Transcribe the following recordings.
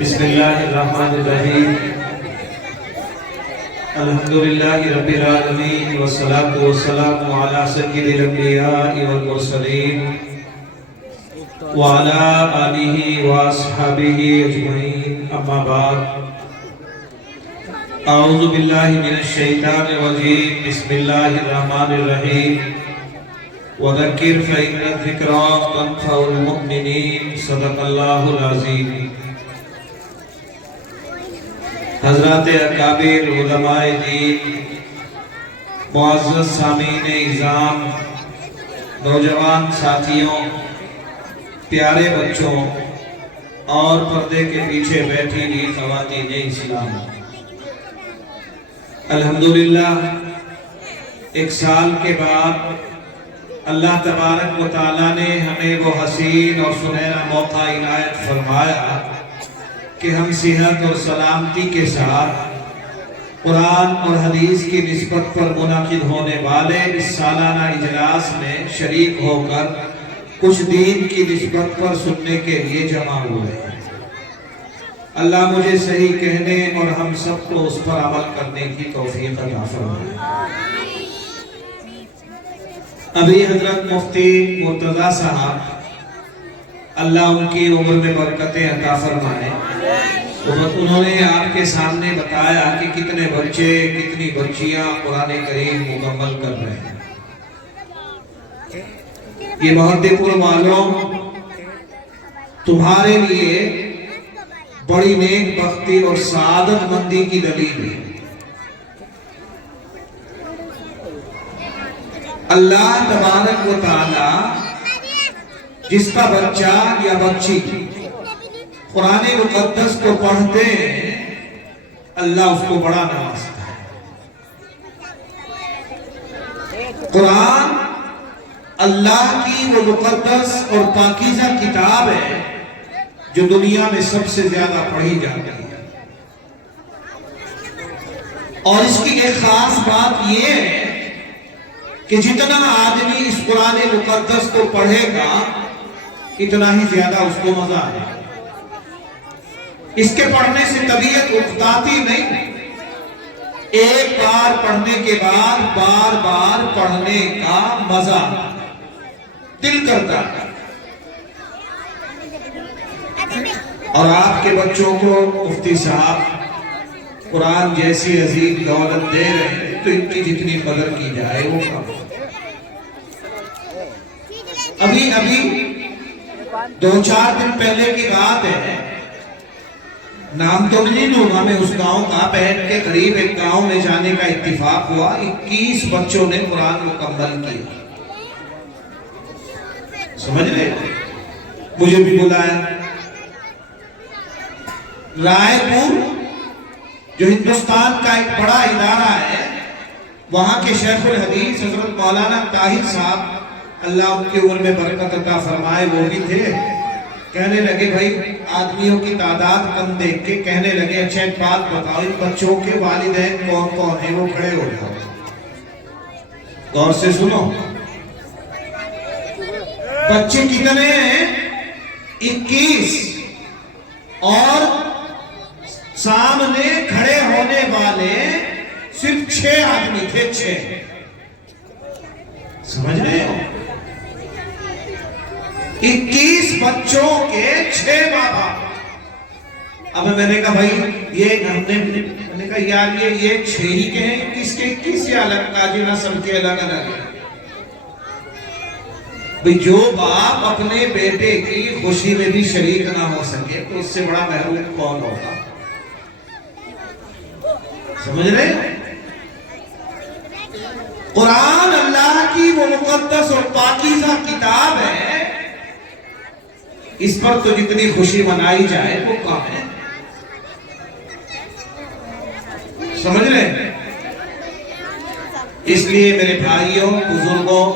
بسم اللہ الرحمن الرحیم الحمدللہ رب العالمین والصلاة والسلام علی سید الانبیاء والمرسلین وعلی آلہ واصحابہ اجمعین اما بعد اعوذ باللہ من الشیطان الرجیم بسم اللہ الرحمن الرحیم وذکر فإن الذکرى تنفع المؤمنین صدق اللہ العظیم۔ حضرات اکابر علماء دین، معزز سامعین اعظام، نوجوان ساتھیوں، پیارے بچوں اور پردے کے پیچھے بیٹھی ہوئی خواتین اسلام، الحمدللہ ایک سال کے بعد اللہ تبارک و تعالیٰ نے ہمیں وہ حسین اور سنہرا موقع عنایت فرمایا کہ ہم صحت اور سلامتی کے ساتھ قرآن اور حدیث کی نسبت پر منعقد ہونے والے اس سالانہ اجلاس میں شریک ہو کر کچھ دین کی نسبت پر سننے کے لیے جمع ہوئے ہیں۔ اللہ مجھے صحیح کہنے اور ہم سب کو اس پر عمل کرنے کی توفیق عطا فرمائے۔ ابھی حضرت مفتی مرتضیٰ صاحب اللہ ان کی عمر میں برکتیں عطا فرمائے، انہوں نے آپ کے سامنے بتایا کہ کتنے بچے کتنی بچیاں قرآن کریم مکمل کر رہے ہیں۔ یہ مہدی پور والوں تمہارے لیے بڑی نیک بختی اور سعادت مندی کی دلیل ہے۔ اللہ تبارک و تعالی جس کا بچہ یا بچی قرآن مقدس کو پڑھتے ہیں اللہ اس کو بڑا نوازتا ہے۔ قرآن اللہ کی وہ مقدس اور پاکیزہ کتاب ہے جو دنیا میں سب سے زیادہ پڑھی جاتی ہے، اور اس کی ایک خاص بات یہ ہے کہ جتنا آدمی اس قرآن مقدس کو پڑھے گا اتنا ہی زیادہ اس کو مزہ آئے گا۔ اس کے پڑھنے سے طبیعت اکتاتی نہیں، ایک بار پڑھنے کے بعد بار بار پڑھنے کا مزہ دل کرتا ہے۔ اور آپ کے بچوں کو مفتی صاحب قرآن جیسی عظیم دولت دے رہے ہیں تو ان کی جتنی قدر کی جائے وہ کم۔ ابھی 2-4 دن پہلے کی بات ہے، نام تو نہیں لوں گا میں اس گاؤں کا، پہن کے قریب ایک گاؤں میں جانے کا اتفاق ہوا، 21 بچوں نے قرآن مکمل کیا۔ سمجھ رہے؟ مجھے بھی بلایا۔ رائے پور جو ہندوستان کا ایک بڑا ادارہ ہے، وہاں کے شیخ الحدیث حضرت مولانا طاہر صاحب اللہ ان کے عمر میں برکت عطا فرمائے، وہ بھی تھے۔ کہنے لگے بھائی آدمیوں کی تعداد کم دیکھ کے کہنے لگے اچھا ایک بات بتاؤ، ان بچوں کے والدین کون کون ہیں؟ وہ کھڑے ہو جاؤ، غور سے سنو۔ بچے کتنے ہیں؟ 21، اور سامنے کھڑے ہونے والے صرف 6 آدمی تھے، 6۔ سمجھ رہے ہو؟ 21 بچوں کے 6 ماں باپ۔ اب میں نے کہا بھائی یہ میں نے کہا یار یہ 6 ہی کے ہیں، 21 کے 21 یا الگ تاجی نسل کے الگ الگ ہیں۔ بھئی جو باپ اپنے بیٹے کی خوشی میں بھی شریک نہ ہو سکے تو اس سے بڑا محروم کون ہوگا؟ سمجھ رہے؟ قرآن اللہ کی وہ مقدس اور پاکیزہ کتاب ہے، اس پر تو جتنی خوشی منائی جائے وہ کم ہے۔ سمجھ رہے؟ اس لیے میرے بھائیوں بزرگوں،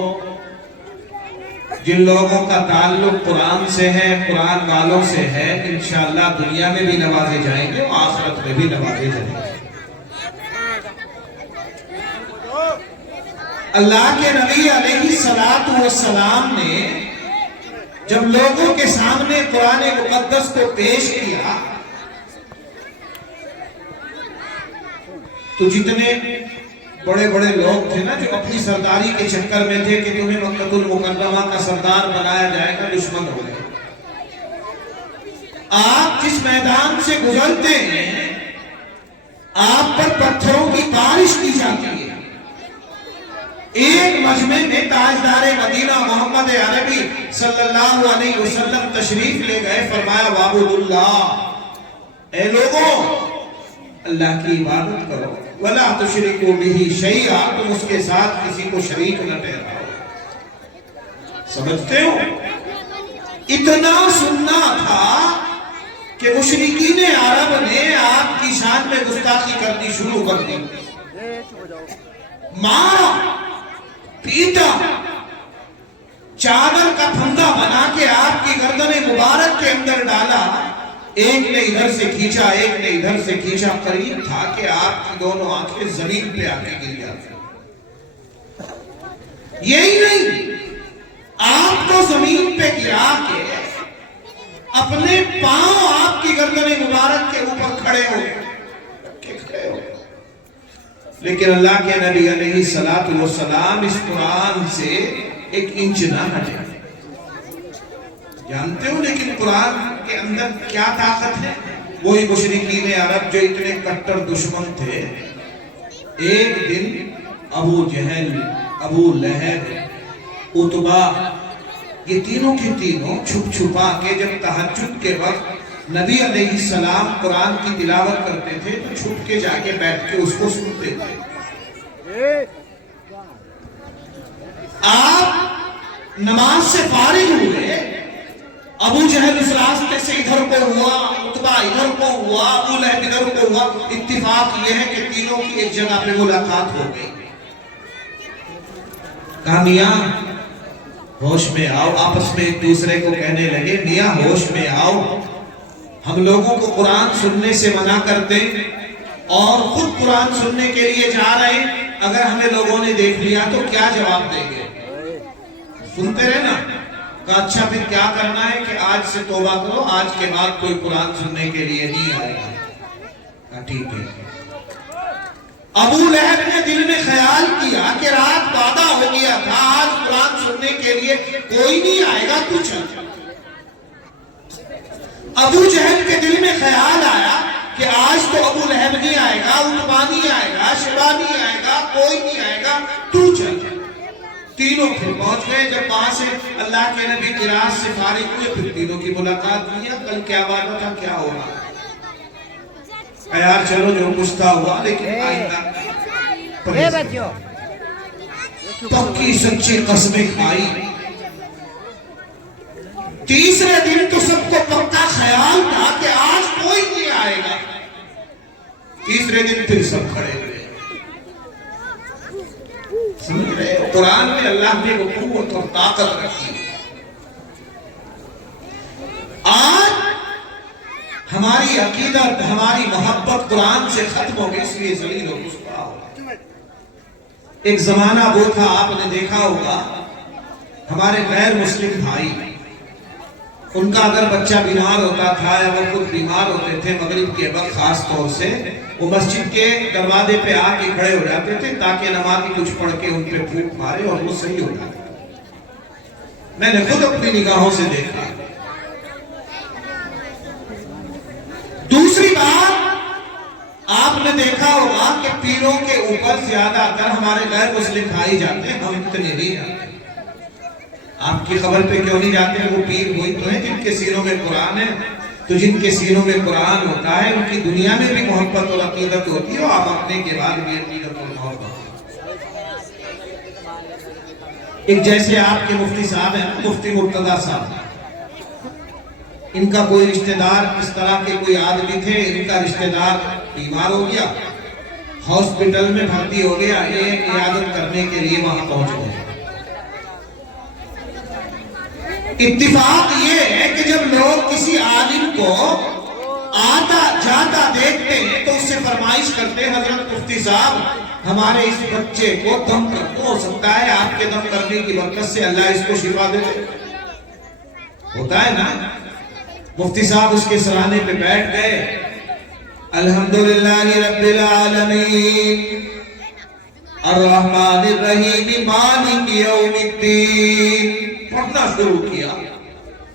جن لوگوں کا تعلق قرآن سے ہے، قرآن والوں سے ہے، انشاءاللہ دنیا میں بھی نوازے جائیں گے اور آخرت میں بھی نوازے جائیں گے۔ اللہ کے نبی علیہ السلام نے جب لوگوں کے سامنے قرآن مقدس کو پیش کیا تو جتنے بڑے بڑے لوگ تھے نا جو اپنی سرداری کے چکر میں تھے کہ تمہیں مکہ المکرمہ کا سردار بنایا جائے گا، دشمن ہو گئے۔ آپ جس میدان سے گزرتے ہیں آپ پر پتھروں کی بارش کی جاتی ہے۔ ایک مجمع میں تاجدار مدینہ محمد عربی صلی اللہ علیہ وسلم تشریف لے گئے، فرمایا وَعْبُدُوا اللَّهَ، اے لوگوں اللہ کی عبادت کرو، وَلَا تُشْرِكُوا بِهِ شَيْئًا، تم اس کے ساتھ کسی کو شریک نہ ٹھہراؤ۔ سمجھتے ہو؟ اتنا سننا تھا کہ مشرکین عرب نے آپ کی شان میں گستاخی کرنی شروع کر دی، مارا پیٹا، چادر کا پھندا بنا کے آپ کی گردن مبارک کے اندر ڈالا، ایک نے ادھر سے کھینچا ایک نے ادھر سے کھینچا، قریب تھا کہ آپ کی دونوں آنکھیں زمین پہ آ کے گر جاتی۔ یہی نہیں، آپ کو زمین پہ گرا کے اپنے پاؤں آپ کی گردن مبارک کے اوپر کھڑے ہو گئے۔ لیکن اللہ کے نبی علیہ السلام اس قرآن سے ایک انچ نہ ہٹے۔ جانتے ہو لیکن قرآن کے اندر کیا طاقت ہے؟ وہی مشرکین عرب جو اتنے کٹر دشمن تھے، ایک دن ابو جہل، ابو لہب، عتبہ، یہ تینوں کے تینوں چھپ چھپا کے جب تہجد کے وقت نبی علیہ السلام قرآن کی تلاوت کرتے تھے تو چھپ کے جا کے بیٹھ کے اس کو سنتے تھے۔ آپ نماز سے فارغ ہوئے، ابو جہل اس راستے سے ادھر کو ہوا، عتبہ ادھر کو ہوا، ابو لہب ادھر کو ہوا، اتفاق یہ ہے کہ تینوں کی ایک جگہ پہ ملاقات ہو گئی۔ کہا میاں ہوش میں آؤ، آپس میں ایک دوسرے کو کہنے لگے میاں ہوش میں آؤ، ہم لوگوں کو قرآن سننے سے منع کرتے اور خود قرآن سننے کے لیے جا رہے ہیں، اگر ہمیں لوگوں نے دیکھ لیا تو کیا جواب دیں گے؟ سنتے رہے نا۔ کہا اچھا پھر کیا کرنا ہے کہ آج سے توبہ کرو، آج کے بعد کوئی قرآن سننے کے لیے نہیں آئے گا۔ کہا ٹھیک ہے۔ ابو لہب نے دل میں خیال کیا کہ رات وعدہ ہو گیا تھا آج قرآن سننے کے لیے کوئی نہیں آئے گا، تو چل۔ ابو جہل کے دل میں خیال آیا کہ آج تو ابو لہب نہیں آئے گا، عتبہ نہیں آئے گا، شیبہ نہیں آئے گا، کوئی نہیں آئے گا، تو چل۔ تینوں پھر پہنچ گئے۔ جب وہاں سے اللہ کے نبی قرآن سے فارغ ہوئے پھر تینوں کی ملاقات ہوئی، کل کیا وعدہ تھا کیا ہوگا؟ یار چلو جو کچھ تھا ہوا، لیکن آئندہ پکی سچی قسمیں کھائی۔ تیسرے دن تو سب کو پکا خیال تھا کہ آج کوئی نہیں آئے گا۔ تیسرے دن پھر سب کھڑے ہوئے۔ سمجھ رہے؟ قرآن میں اللہ نے قوت اور طاقت رکھی۔ آج ہماری عقیدت، ہماری محبت قرآن سے ختم ہو گئی، اس لیے ذلیل و رسوا ہو گئے۔ ایک زمانہ وہ تھا، آپ نے دیکھا ہوگا، ہمارے غیر مسلم بھائی، ان کا اگر بچہ بیمار ہوتا تھا یا وہ خود بیمار ہوتے تھے مغرب کے وقت خاص طور سے، وہ مسجد کے دروازے پہ آ کے کھڑے ہو جاتے تھے تاکہ نمازی کچھ پڑھ کے ان پہ پھونک مارے اور وہ صحیح ہو جاتے۔ میں نے خود اپنی نگاہوں سے دیکھا۔ دوسری بات آپ نے دیکھا ہوگا کہ پیروں کے اوپر زیادہ تر ہمارے غیر مسلم بھائی جاتے ہیں، ہم اتنے نہیں جاتے۔ آپ کی خبر پہ کیوں نہیں جاتے؟ وہ پیر وہی تو ہیں جن کے سینوں میں قرآن ہے، تو جن کے سینوں میں قرآن ہوتا ہے ان کی دنیا میں بھی محبت اور عقیدت ہوتی ہے، اور آپ اپنے کے بعد بھی عقیدت اور محبت۔ ایک جیسے آپ کے مفتی صاحب ہیں، مفتی مرتضی صاحب، ان کا کوئی رشتہ دار اس طرح کے کوئی آدمی تھے، ان کا رشتہ دار بیمار ہو گیا، ہاسپٹل میں بھرتی ہو گیا، یہ عیادت کرنے کے لیے وہاں پہنچ گئے۔ اتفاق یہ ہے کہ جب لوگ کسی عالم کو آتا جاتا دیکھتے ہیں تو اس سے فرمائش کرتے ہیں حضرت مفتی صاحب ہمارے اس بچے کو دم کر دو، ہو سکتا ہے آپ کے دم کرنے کی برکت سے اللہ اس کو شفا دے دے۔ ہوتا ہے نا؟ مفتی صاحب اس کے سرانے پہ بیٹھ گئے، الحمدللہ رب العالمین الرحمن الرحیم مالک یوم الدین پڑھنا شروع کیا،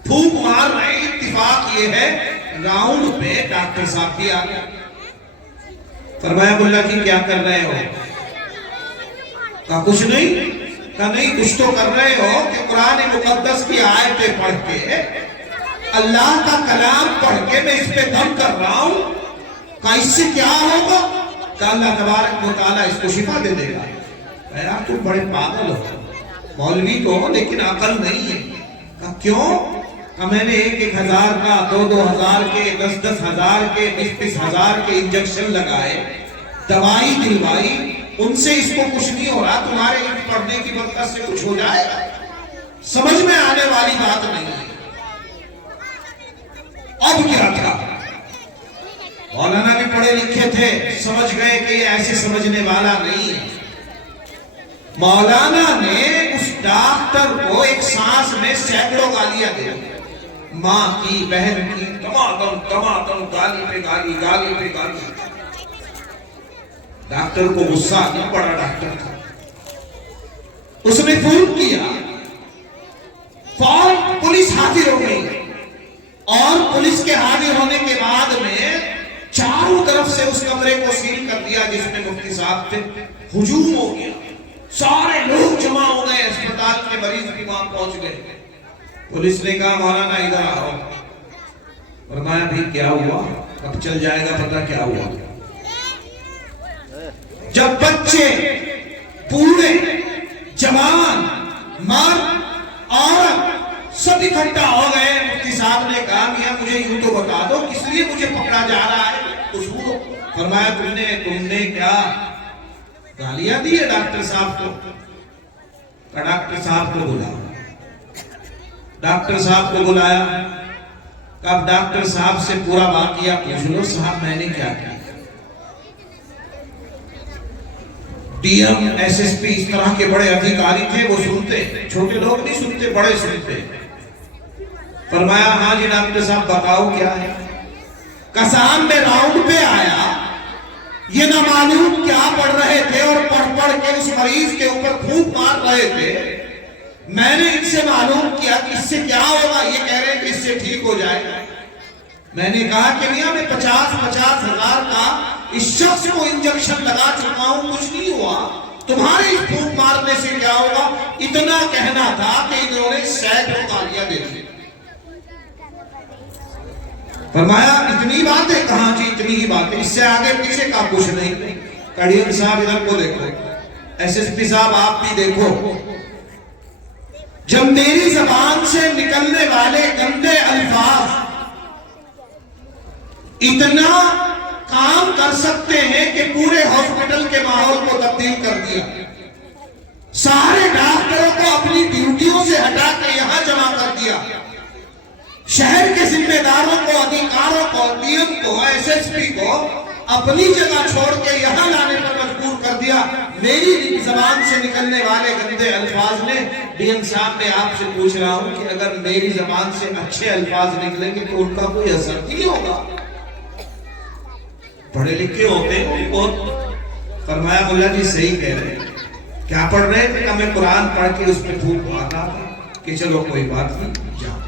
پھونک مار رہے. اتفاق یہ ہے راؤنڈ پہ ڈاکٹر صاحب بھی آ گئے. فرمایا ملا جی کیا کر رہے ہو؟ کہا کچھ نہیں. کہا نہیں کچھ تو کر رہے ہو کہ قرآن مقدس کی آیتیں پڑھ کے اللہ کا کلام پڑھ کے میں اس پہ دم کر رہا ہوں. کہا اس سے کیا ہوگا؟ کہا اللہ تبارک و تعالیٰ اس کو شفا دے دے گا. کہا آپ تم بڑے پاگل ہو، مولوی تو ہو لیکن عقل نہیں ہے. کہا کیوں؟ کہا میں نے 1,000 کا 2,000 کے 10,000 کے 20,000 کے انجیکشن لگائے، دوائی دلوائی، ان سے اس کو کچھ نہیں ہو رہا. تمہارے علم پڑھنے کی برکت سے کچھ ہو جائے گا؟ سمجھ میں آنے والی بات نہیں ہے. اب کیا تھا؟ مولانا بھی پڑھے لکھے تھے، سمجھ گئے کہ یہ ایسے سمجھنے والا نہیں ہے. مولانا نے اس ڈاکٹر کو ایک سانس میں سینکڑوں گالیاں دی، ماں کی، بہن کی، تمام گالی پہ گالی، گالی پہ گالی. ڈاکٹر کو غصہ آ گیا، بڑا ڈاکٹر تھا. اس نے فون کیا، فوراً پولیس حاضر ہو گئی، اور پولیس کے حاضر ہونے کے بعد میں چاروں طرف سے اس کمرے کو سیل کر دیا جس میں مفتی صاحب تھے. ہجوم ہو گیا، سارے لوگ جمع ہو گئے، اسپتال کے مریض بھی وہاں پہنچ گئے. پولیس نے کہا مولانا ادھر آؤ. فرمایا بھی کیا ہوا؟ اب چل جائے گا پتہ کیا ہوا. جب بچے، بوڑھے، جوان، مرد، عورت سب اکٹھا ہو گئے، مفتی صاحب نے کہا میاں مجھے یوں تو بتا دو کس لیے مجھے پکڑا جا رہا ہے؟ اصول. فرمایا تم نے کیا گالیاں دی ہے ڈاکٹر صاحب کو؟ ڈاکٹر صاحب کو بلایا. ڈاکٹر صاحب کو بلایا. اب ڈاکٹر صاحب سے پورا واقعہ پوچھ لو. صاحب میں نے کیا کیا؟ D M, S S P, اس طرح کے بڑے ادھیکاری تھے، وہ سنتے، چھوٹے لوگ نہیں سنتے، بڑے سنتے. فرمایا ہاں جی ڈاکٹر صاحب بتاؤ کیا ہے؟ کسان میں راؤنڈ پہ آیا، یہ نہ معلوم کیا پڑھ رہے تھے اور پڑھ کے اس مریض کے اوپر پھونک مار رہے تھے. میں نے ان سے معلوم کیا کہ اس سے کیا ہوگا، یہ کہہ رہے ہیں کہ اس سے ٹھیک ہو جائے گا. میں نے کہا کہ میاں میں 50,000 کا اس شخص کو انجیکشن لگا چکا ہوں، کچھ نہیں ہوا، تمہارے اس پھونک مارنے سے کیا ہوگا؟ اتنا کہنا تھا کہ انہوں نے سینکڑوں گالیاں دے دی. فرمایا اتنی باتیں؟ کہاں جی اتنی ہی باتیں، اس سے آگے پیچھے کا کچھ نہیں. کڑیم صاحب ادھر کو دیکھو، ایس ایس پی صاحب آپ بھی دیکھو. جب میری زبان سے نکلنے والے گندے الفاظ اتنا کام کر سکتے ہیں کہ پورے ہاسپٹل کے ماحول کو تبدیل کر دیا، سارے ڈاکٹروں کو اپنی ڈیوٹیوں سے ہٹا کے یہاں جمع کر دیا، شہر کے ذمہ داروں کو، ادھیکاروں کو، ڈی ایم کو، ایس ایس پی کو اپنی جگہ چھوڑ کے یہاں لانے پر مجبور کر دیا. میری زبان سے نکلنے والے گندے الفاظ نے، ڈی ایم صاحب میں آپ سے پوچھ رہا ہوں کہ اگر میری زبان سے اچھے الفاظ نکلیں گے تو ان کا کوئی اثر نہیں ہوگا. پڑھے لکھے ہوتے ہیں بہت. فرمایا ملا جی صحیح کہہ رہے ہیں. کیا پڑھ رہے تھے؟ کہ میں قرآن پڑھ کے اس پہ پھونک مارا تھا کہ چلو کوئی بات نہیں جاؤ.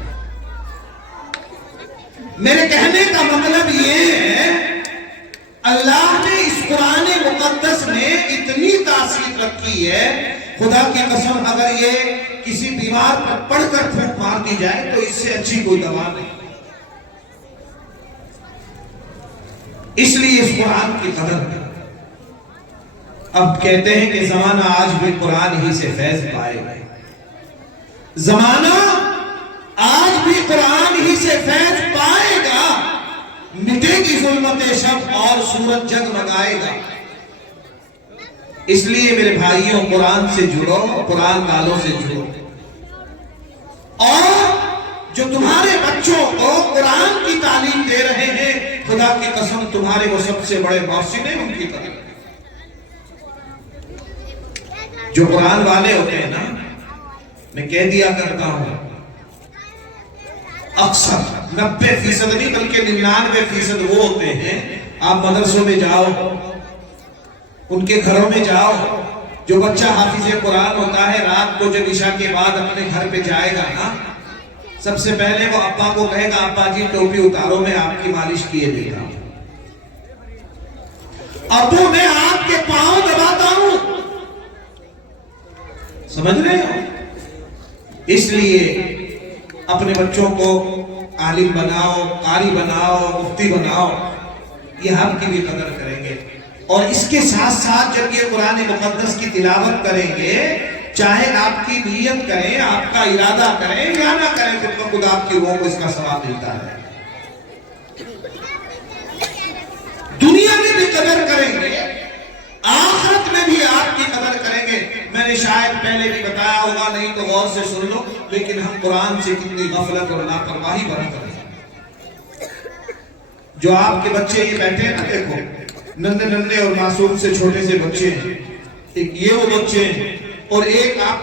میرے کہنے کا مطلب یہ ہے اللہ نے اس قرآن مقدس میں اتنی تاثیر رکھی ہے، خدا کی قسم اگر یہ کسی بیمار پر پڑھ کر پھونک مار دی جائے تو اس سے اچھی کوئی دوا نہیں. اس لیے اس قرآن کی قدر ہے. اب کہتے ہیں کہ زمانہ آج بھی قرآن ہی سے فیض پائے گا. زمانہ آج بھی قرآن ہی سے فیض پائے گا. مٹے گی ظلمت شب اور سورج جگمگائے گا. اس لیے میرے بھائیوں قرآن سے جڑو، قرآن والوں سے جڑو. اور جو تمہارے بچوں کو قرآن کی تعلیم دے رہے ہیں، خدا کی قسم تمہارے وہ سب سے بڑے محسن ہیں، ان کی طرف. جو قرآن والے ہوتے ہیں نا، میں کہہ دیا کرتا ہوں اکثر 90% نہیں بلکہ 99% وہ ہوتے ہیں آپ مدرسوں میں جاؤ، ان کے گھروں میں جاؤ، جو بچہ حافظ قرآن ہوتا ہے رات کو جب عشاء کے بعد اپنے گھر پہ جائے گا نا، سب سے پہلے وہ ابا کو کہے گا ابا جی ٹوپی اتارو، میں آپ کی مالش کیے دیتا ہوں، ابو میں آپ کے پاؤں دباتا ہوں۔ سمجھ رہے ہو؟ اس لیے اپنے بچوں کو عالم بناؤ، قاری بناؤ، مفتی بناؤ، یہ آپ کی بھی قدر کریں گے۔ اور اس کے ساتھ ساتھ جب یہ قرآن مقدس کی تلاوت کریں گے، چاہے آپ کی نیت کریں، آپ کا ارادہ کریں یا نہ کریں، پھر تو خدا آپ کی روح کو اس کا ثواب ملتا ہے۔ دنیا میں بھی قدر کریں گے، آخرت میں بھی آپ کی قدر کریں گے۔ میں نے شاید پہلے بھی بتایا ہوگا، نہیں تو غور سے سن لو، لیکن ہم قرآن سے کتنی غفلت اور لاپرواہی برت رہے ہیں۔ جو آپ کے بچے یہ بیٹھے ہیں نا، دیکھو ننھے ننھے اور معصوم سے چھوٹے سے بچے ہیں، ایک یہ وہ بچے ہیں، اور ایک آپ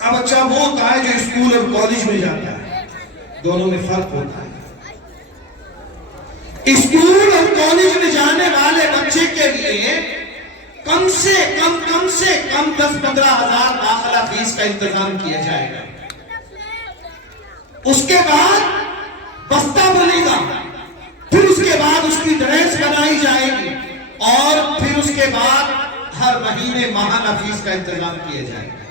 کا بچہ وہ ہوتا ہے جو اسکول اور کالج میں جاتا ہے، دونوں میں فرق ہوتا ہے۔ اسکول اور کالج میں جانے والے بچے کے لیے کم سے کم 10-15 ہزار داخلہ فیس کا انتظام کیا جائے گا۔ اس کے بعد بستہ بنے گا، پھر اس کے بعد اس کی ڈریس بنائی جائے گی، اور پھر اس کے بعد ہر مہینے ماہانہ فیس کا انتظام کیا جائے گا۔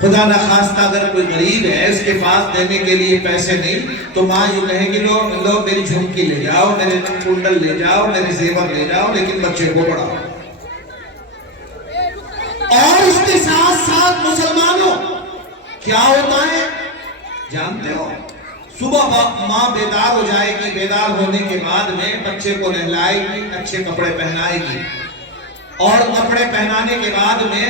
خدا نخواستہ اگر کوئی غریب ہے، اس کے پاس دینے کے لیے پیسے نہیں، تو ماں یوں کہے گی لو میری جھمکی لے جاؤ، میرے کنڈل لے جاؤ، میرے زیور لے جاؤ، لیکن بچے کو پڑھاؤ۔ اور اس کے ساتھ ساتھ مسلمانوں کیا ہوتا ہے جانتے ہو؟ صبح ماں بیدار ہو جائے گی، بیدار ہونے کے بعد میں بچے کو نہلائے گی، اچھے کپڑے پہنائے گی، اور کپڑے پہنانے کے بعد میں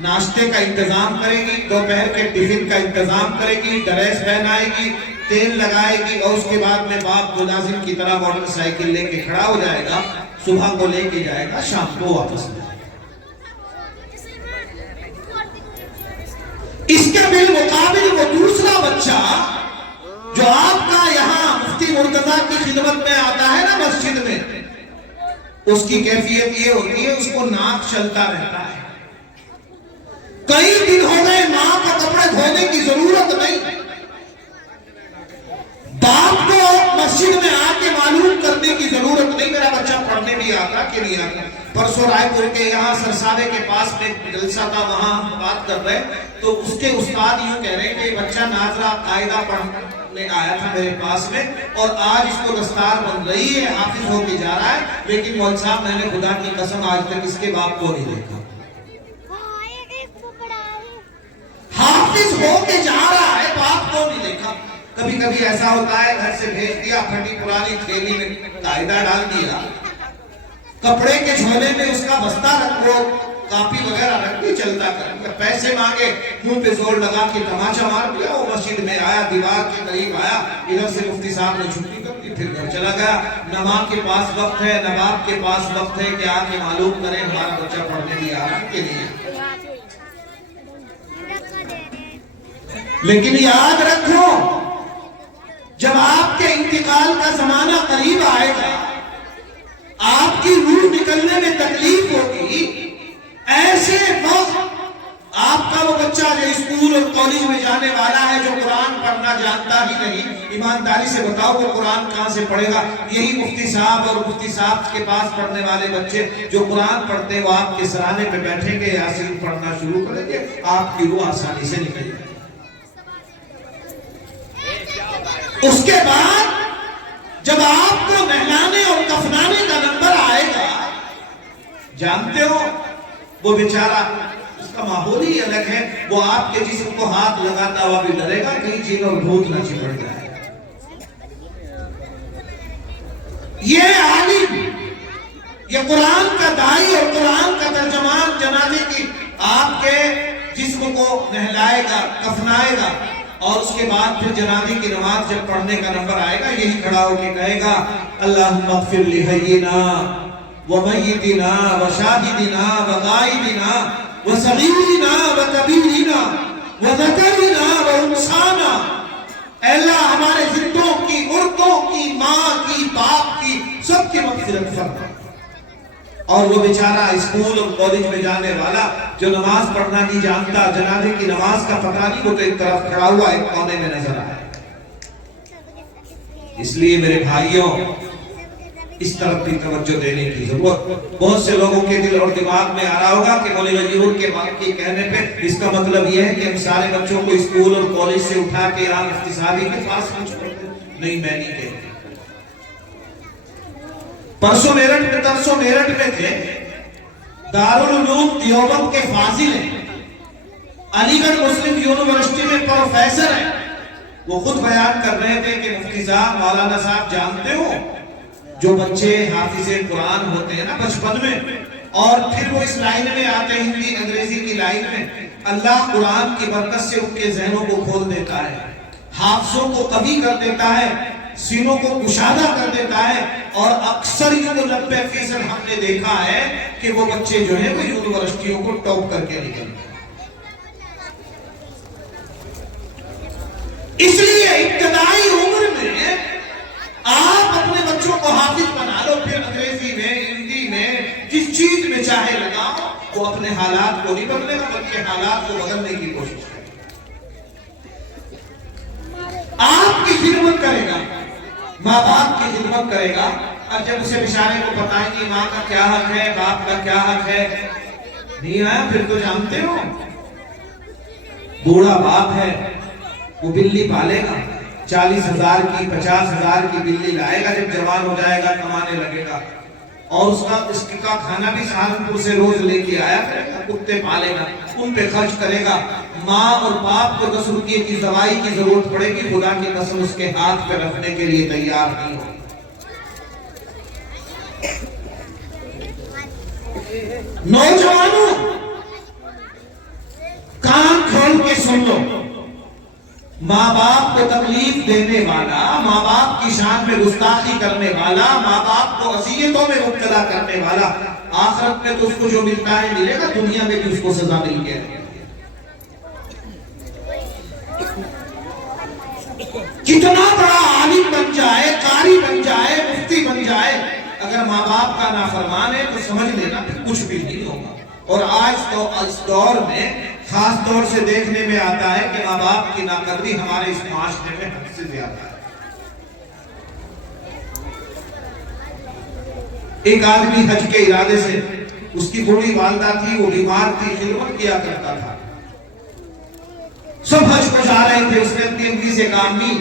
ناشتے کا انتظام کرے گی، دوپہر کے ٹفن کا انتظام کرے گی، ڈریس پہنائے گی، تیل لگائے گی، اور اس کے بعد میں باپ ملازم کی طرح موٹر سائیکل لے کے کھڑا ہو جائے گا، صبح کو لے کے جائے گا، شام کو واپس لے۔ اس کے بالمقابل وہ دوسرا بچہ جو آپ کا یہاں مفتی مرتضیٰ کی خدمت میں آتا ہے نا مسجد میں، اس کی کیفیت یہ ہوتی ہے، اس کو ناک چلتا رہتا ہے۔ کئی دن ہو گئے ماں کا کپڑے دھونے کی ضرورت نہیں، باپ کو مسجد میں آ کے معلوم کرنے کی ضرورت نہیں میرا بچہ پڑھنے بھی آتا کہ نہیں آتا۔ پرسوں رائے پور کے یہاں سرساوے کے پاس میں جلسہ تھا، وہاں ہم بات کر رہے، تو اس کے استاد یوں کہہ رہے ہیں کہ بچہ ناظرہ قاعدہ پڑھنے آیا تھا میرے پاس میں، اور آج اس کو دستار بن رہی ہے، حافظ ہو کے جا رہا ہے، لیکن مولوی صاحب میں نے خدا کی قسم آج تک اس کے باپ کو نہیں دیکھا۔ حافظ ہو کے جا رہا ہے، باپ کو نہیں دیکھا۔ کبھی کبھی ایسا ہوتا ہے، گھر سے بھیج دیا، پھٹی پرانی تھیلی میں قاعدہ ڈال دیا، کپڑے کے جھولے میں اس کا بستہ رکھو، کاپی وغیرہ رکھ کے چلتا کر، پیسے مانگے، منہ پہ زور لگا کے تماچا مار دیا، وہ مسجد میں آیا، دیوار کے قریب آیا، ادھر سے مفتی صاحب نے چھٹی کر دی، پھر گھر چلا گیا۔ نہ ماں کے پاس وقت ہے، نہ باپ کے پاس وقت ہے کہ آ کے معلوم کریں ہمارا بچہ پڑھنے بھی آ رہا کہ نہیں۔ لیکن یاد رکھو، جب آپ کے انتقال کا زمانہ قریب آئے گا، آپ کی روح نکلنے میں تکلیف ہوگی، ایسے وقت آپ کا وہ بچہ جو اسکول اور کالج میں جانے والا ہے، جو قرآن پڑھنا جانتا ہی نہیں، ایمانداری سے بتاؤ وہ قرآن کہاں سے پڑھے گا؟ یہی مفتی صاحب اور مفتی صاحب کے پاس پڑھنے والے بچے جو قرآن پڑھتے ہیں، وہ آپ کے سرانے پہ بیٹھیں گے، یاسین پڑھنا شروع کریں گے، آپ کی روح آسانی سے نکل جائے گی۔ اس کے بعد جب آپ کو نہلانے اور کفنانے کا نمبر آئے گا، جانتے ہو وہ بیچارہ، اس کا ماحول ہی الگ ہے، وہ آپ کے جسم کو ہاتھ لگاتا ہوا بھی ڈرے گا کہیں چین اور بھوت نہ چپٹ جائے۔ یہ عالم، یہ قرآن کا داعی اور قرآن کا ترجمان جنازے کی آپ کے جسم کو نہلائے گا، کفنائے گا، اور اس کے بعد پھر جنازے کی نماز جب پڑھنے کا نمبر آئے گا، یہی کھڑا ہو کے کہے گا اللہم اغفر لحینا ومیتنا وشاہدنا وغائبنا وصغیرنا وکبیرنا وذکرنا وانسانا۔ اے اللہ، ہمارے زندوں کی، مردوں کی، ماں کی، باپ کی، سب کے مغفرت فرما۔ اور وہ بیچارہ اسکول اور کالج میں جانے والا جو نماز پڑھنا نہیں جانتا، جنازے کی نماز کا پتہ نہیں، وہ تو ایک طرف کھڑا ہوا ایک کونے میں نظر آیا۔ اس لیے میرے بھائیوں، اس طرف بھی توجہ دینے کی ضرورت۔ بہت سے لوگوں کے دل اور دماغ میں آ رہا ہوگا کہ مولوی غیور کے واقعے کہنے پہ اس کا مطلب یہ ہے کہ ہم سارے بچوں کو اسکول اور کالج سے اٹھا کے یہاں مفتی صاحب کے پاس پہنچ پڑتے۔ نہیں، میں نہیں کہتا۔ پرسوں میرٹھ میں تھے، دارالعلوم دیوبند کے فاضل ہیں، علی گڑھ مسلم یونیورسٹی میں پروفیسر ہیں۔ وہ خود بیان کر رہے تھے کہ مفتی صاحب، مولانا صاحب جانتے ہو، جو بچے حافظ قرآن ہوتے ہیں نا بچپن میں، اور پھر وہ اس لائن میں آتے ہیں، ہندی انگریزی کی لائن میں، اللہ قرآن کی برکت سے ان کے ذہنوں کو کھول دیتا ہے، حافظوں کو قوی کر دیتا ہے، سینوں کو کشادہ کر دیتا ہے، اور اکثر یہ 90% ہم نے دیکھا ہے کہ وہ بچے جو ہیں وہ یونیورسٹیوں کو ٹاپ کر کے نکلتے ہیں۔ اس لیے ابتدائی عمر میں آپ اپنے بچوں کو حافظ بنا لو، پھر انگریزی میں، ہندی میں، جس چیز میں چاہے لگاؤ، وہ اپنے حالات کو نہیں بدلے گا بلکہ حالات کو بدلنے کی کوشش کرے گا۔ آپ کی خدمت کرے گا، ماں باپ کی خدمت کرے گا، اور جب اسے بیچارے کو پتہ ہی نہیں ماں کا کیا حق ہے، باپ کا کیا حق ہے، نہیں آیا، پھر تو جانتے ہو بوڑھا باپ ہے، وہ بلی پالے گا، 40,000 کی 50,000 کی بلی لائے گا، جب جوان ہو جائے گا کمانے لگے گا، اور اس کا کھانا بھی سہارنپور سے روز لے کے آیا کرے گا، کتے پالے گا، ان پہ خرچ کرے گا۔ ماں اور باپ کو 10 روپے کی دوائی کی ضرورت پڑے گی، خدا کی قسم اس کے ہاتھ پہ رکھنے کے لیے تیار نہیں ہو۔ نوجوانوں، کان کھول کے سن لو، ماں باپ کو تکلیف دینے والا، ماں باپ کی شان میں گستاخی کرنے والا، ماں باپ کو اذیتوں میں مبتلا کرنے والا، آخرت میں تو اس کو جو ملتا ہے ملے گا، دنیا میں بھی اس کو سزا مل گیا۔ کتنا بڑا عالم بن جائے، قاری بن جائے، مفتی بن جائے، اگر ماں باپ کا نافرمان ہے تو سمجھ لینا پھر کچھ بھی نہیں ہوگا۔ اور آج تو اس دور میں خاص طور سے دیکھنے میں آتا ہے کہ ماں باپ کی ناقدری ہمارے اس معاشرے میں حد سے زیادہ ہے۔ ایک آدمی حج کے ارادے سے، اس کی بوڑھی والدہ تھی، وہ بیمار تھی، خدمت کیا کرتا تھا، سب حج کو جا رہے تھے، اس نے اپنی امی سے کہا، امی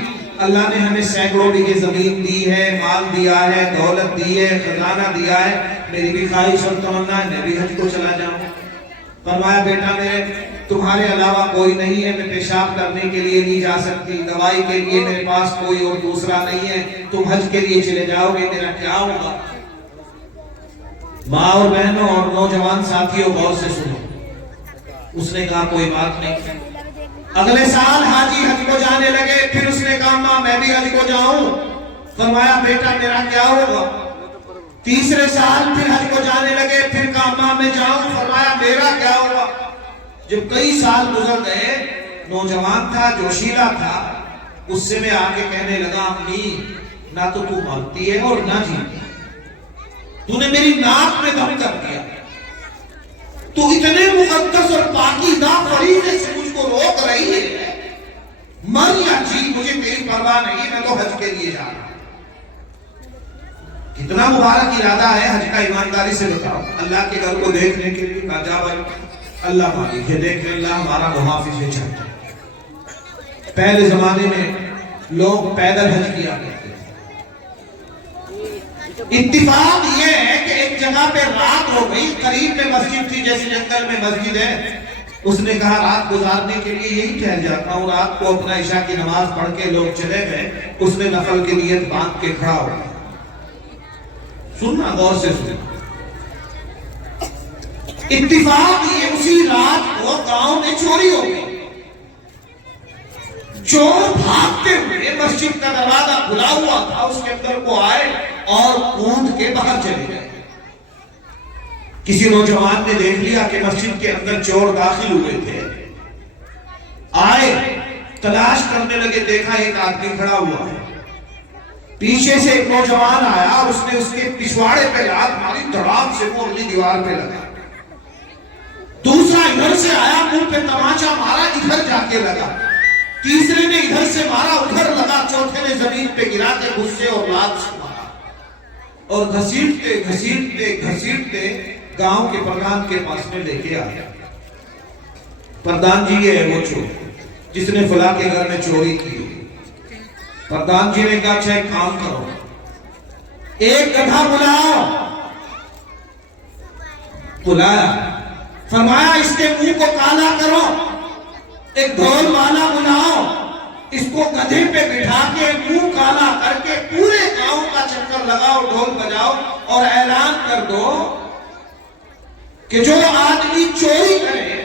اللہ نے ہمیں سینکڑوں بیگھے زمین دی ہے، مال دیا ہے، دولت دی ہے، خزانہ دیا ہے، میری بھی خواہش اور تمنا ہے میں بھی حج کو چلا جاؤں۔ فرمایا بیٹا میرے تمہارے علاوہ کوئی نہیں ہے، میں پیشاب کرنے کے لیے نہیں جا سکتی، دوائی کے لیے میرے پاس کوئی اور دوسرا نہیں ہے، تم حج کے لیے چلے جاؤ گے میرا کیا ہوگا؟ ماں اور بہنوں اور نوجوان ساتھیوں غور سے سنو، اس نے کہا کوئی بات نہیں۔ اگلے سال حاجی حج کو جانے لگے، پھر اس نے کہا ماں میں بھی حج کو جاؤں، فرمایا بیٹا میرا کیا ہوگا؟ تیسرے سال پھر حج کو جانے لگے، پھر کہا ماں میں جاؤں، فرمایا میرا کیا ہوگا؟ جب کئی سال گزر گئے، نوجوان تھا، جوشیلا تھا، اس سے میں آگے کہنے لگا امی نہ تو مانتی ہے اور نہ جیتی، تو نے میری ناک میں دم کر دیا، تو اتنے مقدس اور پاکیزہ فریضے سے مجھ کو روک رہی ہے، مر یا جی مجھے تیری پرواہ نہیں، میں تو حج کے لیے جا رہا ہوں۔ کتنا مبارک ارادہ ہے حج کا، ایمانداری سے بتاؤ، اللہ کے گھر کو دیکھنے کے لیے کہا جا بھائی اللہ مالک ہے، دیکھ لے اللہ ہمارا محافظ ہے چاہتا ہے۔ پہلے زمانے میں لوگ پیدل حج کیا کرتے تھے۔ اتفاق یہ ہے کہ ایک جگہ پہ رات ہو گئی، قریب میں مسجد تھی، جیسے جنگل میں مسجد ہے، اس نے کہا رات گزارنے کے لیے یہی ٹھہر جاتا ہوں، رات کو اپنا عشاء کی نماز پڑھ کے لوگ چلے گئے، اس نے نفل کی نیت باندھ کے کھڑا ہوا۔ سننا غور سے سننا، اتفاق یہ اسی رات کو گاؤں میں چوری ہو گئی، چور بھاگتے ہوئے مسجد کا دروازہ کھلا ہوا تھا، اس کے اندر کو آئے اور کود کے باہر چلے گئے۔ کسی نوجوان نے دیکھ لیا کہ مسجد کے اندر چور داخل ہوئے تھے، آئے تلاش کرنے لگے، دیکھا ایک آدمی کھڑا ہوا ہے، پیچھے سے ایک نوجوان آیا، اس نے اس کے پچھواڑے پہ لات ماری، دھڑام سے وہ اگلی دیوار پہ لگا۔ دوسرا ادھر سے آیا، منہ پہ تماچا مارا، ادھر جا کے لگا۔ تیسرے نے ادھر سے مارا، ادھر لگا۔ چوتھے نے زمین پہ گرا کے غصے اور لات سے مارا، اور گھسیٹتے گھسیٹتے گھسیٹتے گاؤں کے پردھان کے پاس میں لے کے آیا۔ پردھان جی، یہ ہے وہ چور جس نے فلاں کے گھر میں چوری کی۔ پردھان جی نے کہا اچھا ایک کام کرو، ایک گدھا بلاؤ۔ بلایا، فرمایا اس کے منہ کو کالا کرو۔ ایک ڈھول والا بلاؤ، اس کو گدھے پہ بٹھا کے منہ کالا کر کے پورے گاؤں کا چکر لگاؤ، ڈھول بجاؤ اور اعلان کر دو کہ جو آدمی چوری کرے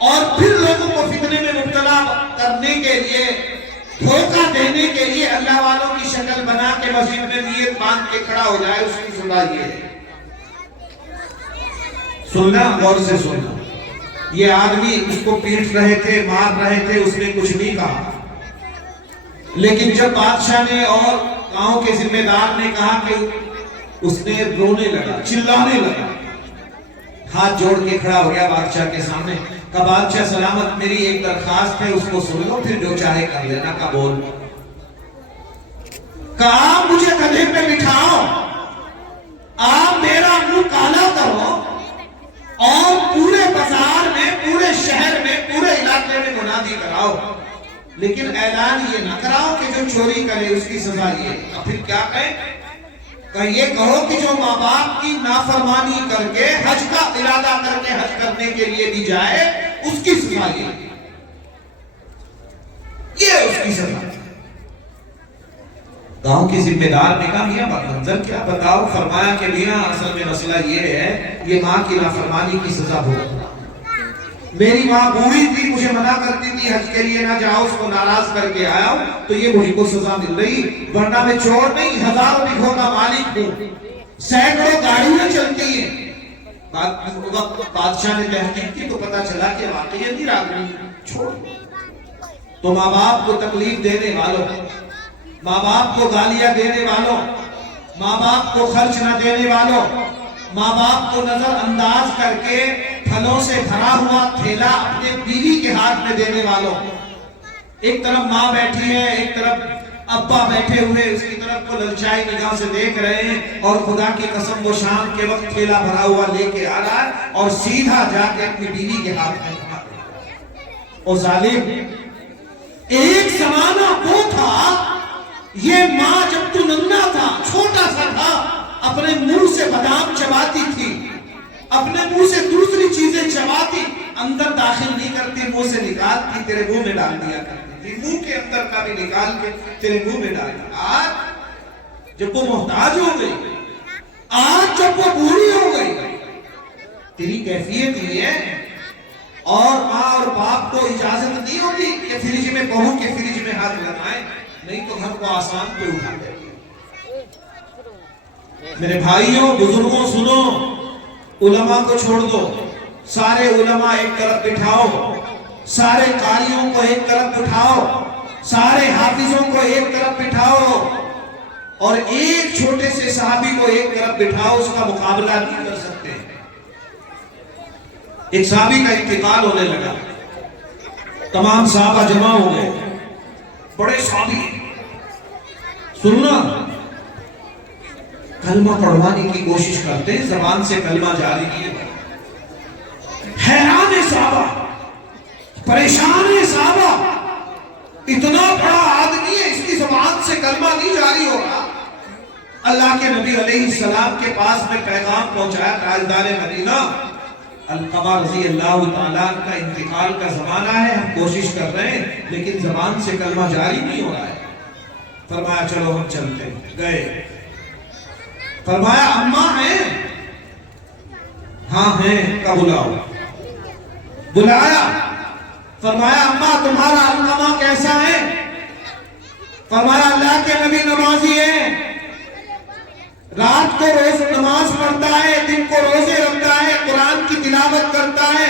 اور پھر لوگوں کو فتنے میں مبتلا کرنے کے لیے، دھوکہ دینے کے لیے اللہ والوں کی شکل بنا کے مسجد میں نیت باندھ کے کھڑا ہو جائے، اس کی سزا یہ ہے۔ سننا، غور سے سننا۔ یہ آدمی اس کو پیٹ رہے تھے، مار رہے تھے، اس نے کچھ نہیں کہا، لیکن جب بادشاہ نے اور گاؤں کے ذمہ دار نے کہا کہ اس نے رونے لگا، چلانے لگا، ہاتھ جوڑ کے کھڑا ہو گیا بادشاہ کے سامنے۔ کہا بادشاہ سلامت، میری ایک درخواست ہے، اس کو سن لو، پھر جو چاہے کر لینا۔ کا بول۔ کہا مجھے گدھے پہ بٹھاؤ، آپ میرا منہ کالا کرو اور پورے بازار میں، پورے شہر میں، پورے علاقے میں منادی کراؤ، لیکن اعلان یہ نہ کراؤ کہ جو چوری کرے اس کی سزا یہ۔ اب پھر کیا کہیں؟ کہ یہ کہو کہ جو ماں باپ کی نافرمانی کر کے، حج کا ارادہ کر کے حج کرنے کے لیے بھی جائے، اس کی سزا یہ اس کی سزا۔ گاؤں کے ذمہ دار نے کہا میاں منظر کیا بتاؤ؟ فرمایا کہ میاں اصل میں مسئلہ یہ ہے، یہ ماں کی نافرمانی کی سزا بھگتنا۔ میری ماں بوڑھی تھی، مجھے منع کرتی تھی حج کے لیے نہ جاؤ، اس کو ناراض کر کے آیا ہوں تو یہ مجھ کو سزا مل رہی، ورنہ میں چور نہیں، ہزاروں بیگھوں کا مالک ہوں، سینکڑوں گاڑیاں چلتی ہیں۔ بادشاہ نے تحقیق کی تو پتا چلا کہ واقعی نہیں راگنی چھوڑ۔ تو ماں باپ کو تکلیف دینے والوں، ماں باپ کو گالیاں دینے والوں، ماں باپ کو خرچ نہ دینے والوں، ماں باپ کو نظر انداز کر کے پھلوں سے بھرا ہوا تھیلا اپنے بیوی کے ہاتھ میں دینے والوں، ایک طرف ماں بیٹھی ہے، ایک طرف ابا بیٹھے ہوئے اس کی طرف کو للچائی نگاہ سے دیکھ رہے ہیں، اور خدا کی قسم وہ شام کے وقت تھیلا بھرا ہوا لے کے آ رہا ہے اور سیدھا جا کے اپنی بیوی کے ہاتھ میں دھما دے۔ اور ظالم، ایک زمانہ وہ تھا، یہ ماں جب تو ننھا تھا، چھوٹا سا تھا، اپنے منہ سے بادام چباتی تھی، اپنے منہ سے دوسری چیزیں چباتی، اندر داخل نہیں کرتی، منہ سے نکالتی تیرے منہ میں ڈال دیا کرتی تھی، منہ کے اندر کا بھی نکال کے تیرے منہ میں ڈال دیا۔ آج جب وہ محتاج ہو گئی، آج جب وہ بوڑھی ہو گئی، تیری کیفیت یہ ہے، اور ماں اور باپ کو اجازت نہیں ہوتی کہ فریج میں بہو کے فریج میں ہاتھ لگائیں، نہیں تو گھر کو آسان پہ اٹھا دے۔ میرے بھائیوں، بزرگوں، سنو، علماء کو چھوڑ دو، سارے علماء ایک طرف بٹھاؤ، سارے قاریوں کو ایک طرف بٹھاؤ، سارے حافظوں کو ایک طرف بٹھاؤ، اور ایک چھوٹے سے صحابی کو ایک طرف بٹھاؤ، اس کا مقابلہ نہیں کر سکتے۔ ایک صحابی کا انتقال ہونے لگا، تمام صحابہ جمع ہو گئے، بڑے صحابی، سننا، کلمہ پڑھوانے کی کوشش کرتے ہیں، زبان سے کلمہ جاری نہیں ہے۔ حیران صحابہ، پریشان صحابہ، اتنا بڑا آدمی ہے، اس کی زبان سے کلمہ نہیں جاری ہو رہا۔ اللہ کے نبی علیہ السلام کے پاس میں پیغام پہنچایا، تاجدار مدینہ القمہ رضی اللہ تعالیٰ کا انتقال کا زمانہ ہے، ہم کوشش کر رہے ہیں لیکن زبان سے کلمہ جاری نہیں ہو رہا ہے۔ فرمایا چلو ہم چلتے ہیں، گئے۔ فرمایا اماں ہیں؟ ہاں ہیں، کا بلاؤ۔ بلایا، فرمایا اماں تمہارا القمہ کیسا ہے؟ فرمایا اللہ کے نبی نمازی ہیں، رات کو روز نماز پڑھتا ہے، دن کو روزے رکھتا ہے، قرآن کی تلاوت کرتا ہے،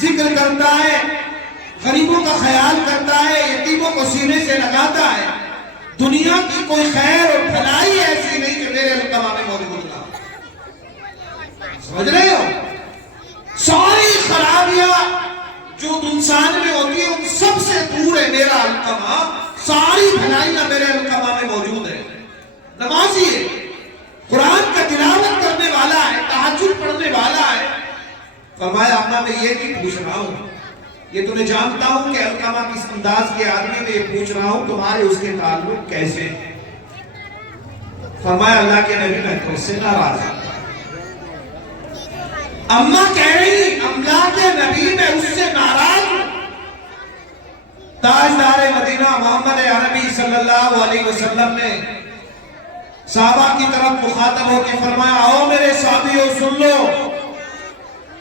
ذکر کرتا ہے، غریبوں کا خیال کرتا ہے، یتیموں کو سینے سے لگاتا ہے، دنیا کی کوئی خیر اور بھلائی ایسی نہیں کہ میرے القما میں موجود نہ ہو۔ سمجھ رہے ہو؟ ساری خرابیاں جو انسان میں ہوتی ہے ان سب سے دور ہے میرا القما، ساری بھلائیاں میرے القما میں موجود ہے۔ نمازی ہے، قرآن کا تلاوت کرنے والا ہے، تہجد پڑھنے والا ہے۔ فرمایا اماں میں یہ نہیں پوچھ رہا ہوں، یہ تمہیں جانتا ہوں کہ القما کس انداز کے آدمی میں یہ پوچھ رہا ہوں تمہارے اس کے تعلق کیسے ہیں؟ فرمایا اللہ کے نبی میں تو اس سے ناراض ہوں۔ اماں کہہ رہی اللہ کے نبی میں اس سے ناراض ہوں۔ تاجدار مدینہ محمد عربی صلی اللہ علیہ وسلم نے صحابہ کی طرف مخاطب ہو کے فرمایا آؤ میرے صحابیوں سن لو،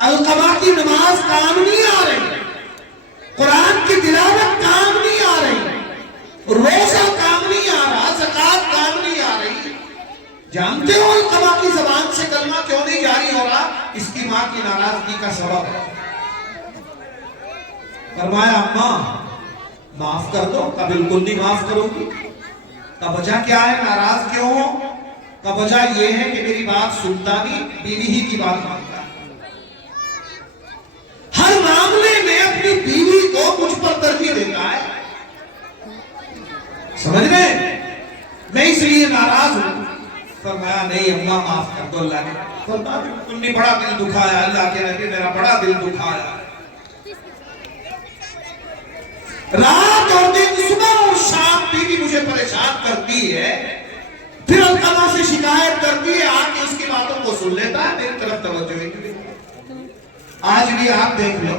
القما کی نماز کام نہیں آ رہی، قرآن کی تلاوت کام نہیں آ رہی، روزہ کام نہیں آ رہا، زکوٰۃ کام نہیں آ رہی۔ جانتے ہو القما کی زبان سے کلمہ کیوں نہیں جاری ہو رہا؟ اس کی ماں کی ناراضگی کا سبب ہے۔ فرمایا اماں معاف کر دو۔ کا بالکل نہیں معاف کرو گی؟ کا وجہ کیا ہے؟ ناراض کیوں ہو؟ کا وجہ یہ ہے کہ میری بات سنتا نہیں، بیوی ہی کی بات مانتا ہے، ہر معاملے میں اپنی بیوی کو مجھ پر ترجیح دیتا ہے۔ سمجھ گئے؟ میں اس لیے ناراض ہوں۔ فرمایا نہیں اماں معاف کر دو اللہ نے۔ فرمایا بالکل نہیں، بڑا دل دکھایا اللہ کے نبی، میرا بڑا دل دکھایا۔ رات اور دن، صبح اور شام بیوی مجھے پریشان کرتی ہے، پھر القما سے شکایت کرتی ہے، آ کے اس کی باتوں کو سن لیتا ہے، میری طرف توجہ ہی نہیں۔ آج بھی آپ دیکھ لو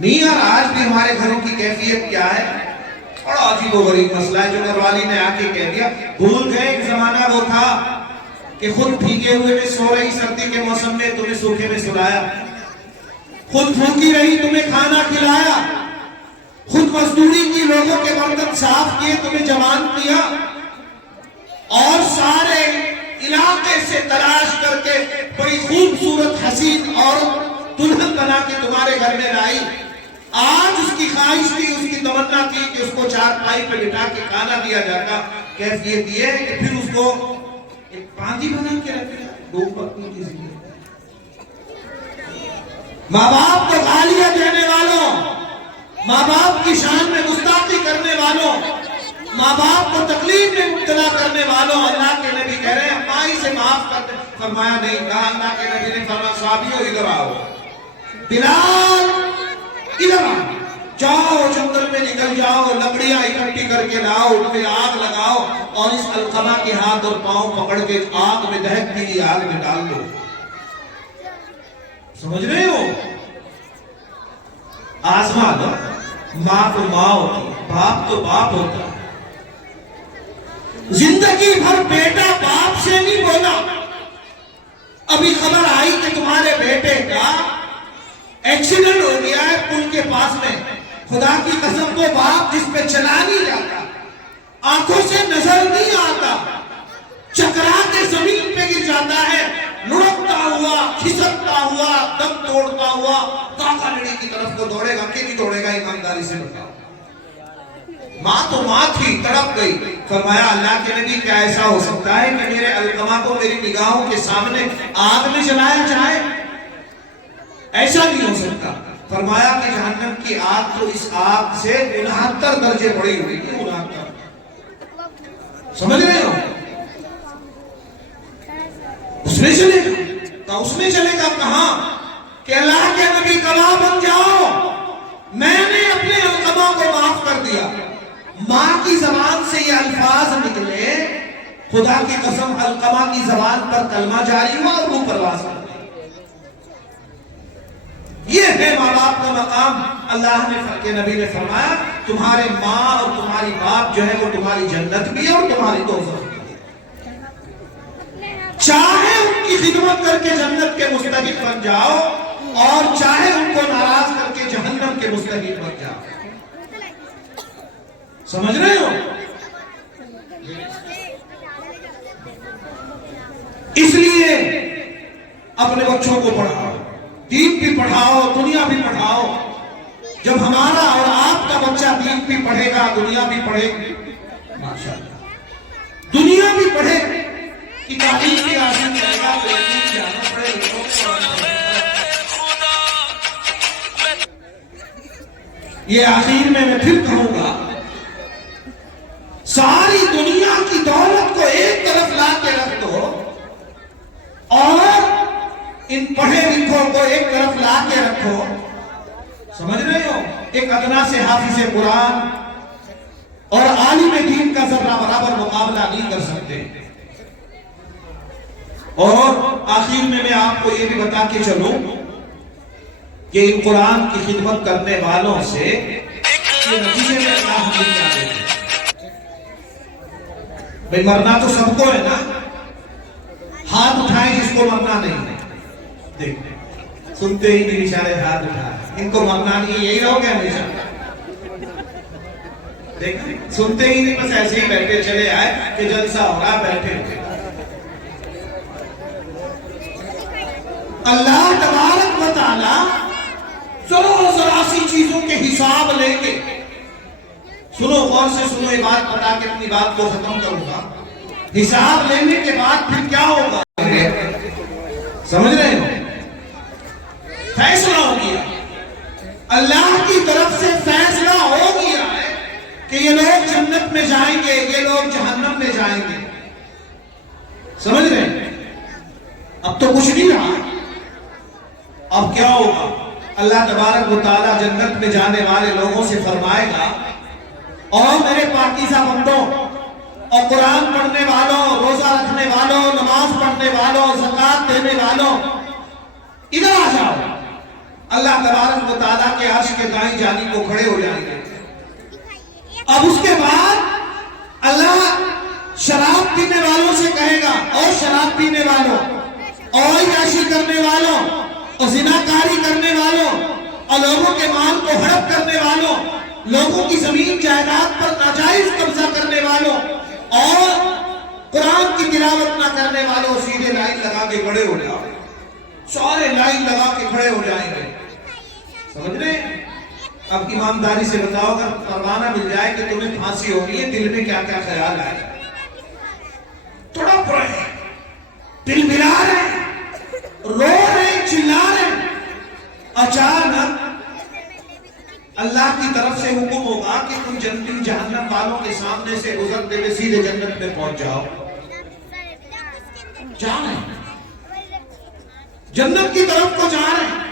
نہیں یار، آج بھی ہمارے گھروں کی کیفیت کیا ہے؟ بڑا عجیب و غریب مسئلہ ہے جو گھر والی نے آ کے کہہ دیا۔ بھول گئے ایک زمانہ وہ تھا کہ خود بھیگے ہوئے میں سو رہی، سردی کے موسم میں تمہیں سوکھے میں سلایا، خود بھوکی رہی تمہیں کھانا کھلایا، خود مزدوری کی، لوگوں کے برتن صاف کیے، تمہیں جوان کیا، اور سارے علاقے سے تلاش کر کے بڑی خوبصورت حسین عورت دلہن بنا کے تمہارے گھر میں لائی۔ آج اس کی خواہش تھی، اس کی تمنا تھی کہ اس کو چارپائی پہ بٹھا کے کھانا دیا جاتا۔ کیفیت یہ ہے کہ پھر اس کو ایک باندھی بنا کے رکھ دیا، دو پتنی کی زندگی۔ ماں باپ کو گالیاں دینے والوں، ماں باپ کی شان میں گستاخی کرنے والوں، ماں باپ کو تکلیف میں مبتلا کرنے والوں، اللہ کے نبی کہہ رہے ہیں ماں سے معاف کر دے۔ فرمایا نہیں، کہا اللہ کے نبی نے فرمایا صحابیوں ادھر آؤ، بلال ادھر آؤ، جاؤ جنگل میں نکل جاؤ، لکڑیاں اکٹھی کر کے لاؤ، ان میں آگ لگاؤ اور اس القما کے ہاتھ اور پاؤں پکڑ کے آگ میں دہکتی ہوئی آگ میں ڈال دو۔ سمجھ رہے ہو؟ آزما دو۔ ماں تو ماں ہوتی ہے، باپ تو باپ ہوتا ہے۔ زندگی بھر بیٹا باپ سے نہیں بولا، ابھی خبر آئی کہ تمہارے بیٹے کا ایکسیڈنٹ ہو گیا ہے پل کے پاس میں، خدا کی قسم وہ باپ جس پہ چلا نہیں جاتا، آنکھوں سے نظر نہیں آتا، چکرا کے زمین پہ گر جاتا ہے، لڑکتا ہوا، کھسکتا ہوا، دم توڑتا ہوا کاکا لڑی کی طرف کو دوڑے گا کہ نہیں دوڑے گا؟ ایمانداری سے بتاؤ۔ ماں تو ماں تھی، تڑپ گئی۔ فرمایا اللہ کے نبی کیا ایسا ہو سکتا ہے کہ میرے القما کو میری نگاہوں کے سامنے آگ میں جلایا جائے؟ ایسا نہیں ہو سکتا۔ فرمایا کہ جہنم کی آگ تو اس آگ سے 69 درجے بڑی ہوئی ہے، 69۔ سمجھ رہے ہو؟ اس میں چلے گا تو اس میں چلے گا کہاں کہ اللہ کے نبی گواہ بن جاؤ میں نے اپنے القما کو معاف کر دیا۔ ماں کی زبان سے یہ الفاظ نکلے، خدا کی قسم القما کی زبان پر کلمہ جاری ہوا اور روح پرواز کر گئی۔ یہ ہے ماں باپ کا مقام۔ اللہ کے نبی نے فرمایا تمہارے ماں اور تمہاری باپ جو ہے وہ تمہاری جنت بھی ہے اور تمہاری دوزخ بھی ہے۔ چاہے ان کی خدمت کر کے جنت کے مستحق بن جاؤ اور چاہے ان کو ناراض کر کے جہنم کے مستحق بن جاؤ۔ سمجھ رہے ہو؟ اس لیے اپنے بچوں کو پڑھاؤ، دین بھی پڑھاؤ، دنیا بھی پڑھاؤ۔ جب ہمارا اور آپ کا بچہ دین بھی پڑھے گا، دنیا بھی پڑھے گی، پڑھے کہ تعلیم کی حاصل کرے گا تو یقین جانا پڑے یہ آخر میں پھر کہوں گا، ساری دنیا کی دولت کو ایک طرف لا کے رکھ دو اور ان پڑھے لکھوں کو ایک طرف لا کے رکھو، سمجھ رہے ہو؟ ایک ادنا سے حافظ قرآن اور عالم دین کا ذرہ برابر مقابلہ نہیں کر سکتے۔ اور آخر میں آپ کو یہ بھی بتا کے چلوں کہ ان قرآن کی خدمت کرنے والوں سے یہ نتیجے میں اللہ ہمیں کیا دے گا؟ بھئی مرنا تو سب کو ہے نا، ہاتھ اٹھائیں جس کو مرنا نہیں ہے۔ دیکھ سنتے ہی نہیں بیچارے ہاتھ اٹھائے، ان کو مرنا نہیں، یہی رہو گے ہمیشہ؟ دیکھ سنتے ہی نہیں، بس ایسے ہی بیٹھے چلے آئے کہ جلسہ ہو رہا، بیٹھے ہوئے۔ اللہ تبارک و تعالی ذرا سی چیزوں کے حساب لیں گے۔ سنو غور سے سنو، یہ بات بتا کے اپنی بات کو ختم کروں گا۔ حساب لینے کے بعد پھر کیا ہوگا سمجھ رہے ہو؟ فیصلہ ہو گیا، اللہ کی طرف سے فیصلہ ہو گیا ہے کہ یہ لوگ جنت میں جائیں گے، یہ لوگ جہنم میں جائیں گے۔ سمجھ رہے ہیں؟ اب تو کچھ نہیں رہا، اب کیا ہوگا؟ اللہ تبارک و تعالیٰ جنت میں جانے والے لوگوں سے فرمائے گا، اور میرے پاکیزہ بندوں اور قرآن پڑھنے والوں، روزہ رکھنے والوں، نماز پڑھنے والوں، زکوٰۃ دینے والوں، ادھر آ جاؤ۔ اللہ تبارک و تعالیٰ کے عرش کے دائیں جانب کو کھڑے ہو جائیں گے۔ اب اس کے بعد اللہ شراب پینے والوں سے کہے گا، اور شراب پینے والوں، اور عیاشی کرنے والوں، اور زناکاری کرنے والوں، اور لوگوں کے مال کو ہڑپ کرنے والوں، لوگوں کی زمین جائیداد پر ناجائز قبضہ کرنے والوں، اور قرآن کی تلاوت نہ کرنے والوں، سیدھے لائن لگا کے کھڑے ہو جاؤ۔ سارے لائن لگا کے کھڑے ہو جائیں گے۔ سمجھ رہے ہیں؟ اب ایمانداری سے بتاؤ، اگر پروانہ مل جائے کہ تمہیں پھانسی ہو رہی ہے، دل میں کیا کیا خیال آئے؟ تڑپ رہے ہیں، دل ملا رہے ہیں، رو رہے ہیں، چلا رہے ہیں۔ اچانک اللہ کی طرف سے حکم ہوگا کہ تم جنتی جہنم والوں کے سامنے سے گزرتے ہوئے سیدھے جنت میں پہنچ جاؤ۔ جا رہے ہیں، جنت کی طرف کو جا رہے ہیں۔